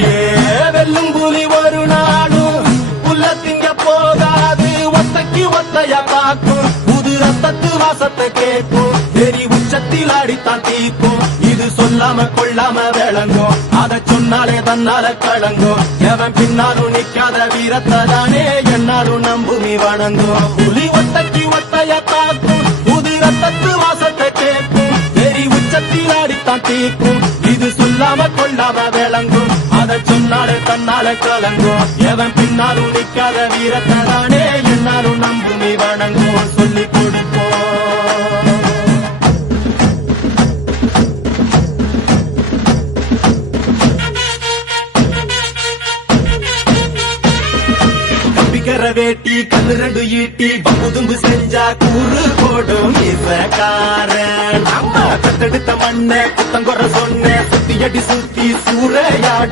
ஏ வெல்லும் புலி ஒரு நாளும் புல்ல திங்க போகாது, ஒத்தைக்கு ஒத்தையா காக்கும், புது ரத்தத்து வாசத்தை கேட்கும், வெறி உச்சத்தில் அடித்தான் தீக்கும். இது சொல்லாம கொள்ளாம விளங்கும், அதை சொன்னாலே தன்னால கலங்கும். எவன் பின்னாலும் நிக்காத வீரத்தை தானே என்னாலும் நம்புமி வணங்கும். புலி ஒத்தைக்கு ஒத்தையா காக்கும், புது ரத்தத்து வாசத்தை கேட்கும், வெறி உச்சத்தில் அடித்தான் தீக்கும். இது சொல்லாம கொள்ளாம விளங்கும், அதை சொன்னாலே தன்னால கலங்கும். எவன் பின்னாலும் நிக்காத வீரத்தை தானே என்னாலும் நம்புமி வணங்கும். சொல்லிக் கொடுப்போம். கம்பிக்கர வேட்டி கண்ணு ரெண்டு ஈட்டி பம்புதும்பு செஞ்சா கூறு போடும் இசக்காரன். அம்மா கத்தெடுத்த மண்ண குத்தங்குற சொன்ன சுத்தி அடி சுத்தி சூறையாடும்